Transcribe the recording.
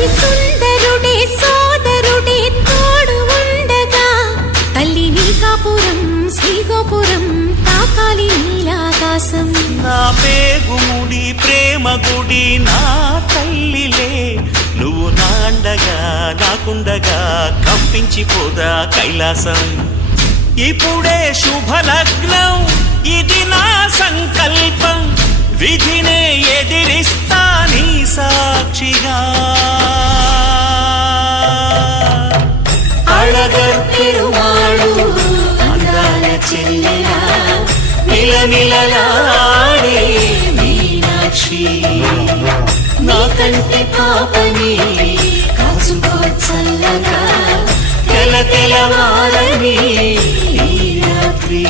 అతి సుందరుడే సోదరుడే తోడు ఉండగా తల్లి నీ కాపురం శ్రీగోపురం తాకాలి నీలాకాశం. నా పేగుముడి ప్రేమ గుడి నా తల్లిలే, నువ్వు నాండగా నాకుండగా కంపించిపోదా కైలాసం. ఇప్పుడే శుభలగ్నం ఇది నా సంకల్పం, విధినే ఎదిరిస్తా నీ సాక్షిగా. అళగర్ పెరుమాళు అందాల చెల్లెలా మిలమిలలాడే మీనాక్షి, నా కంటి పాపని కాచుకో చల్లగా తెల తెలవారని ఈ రాత్రి.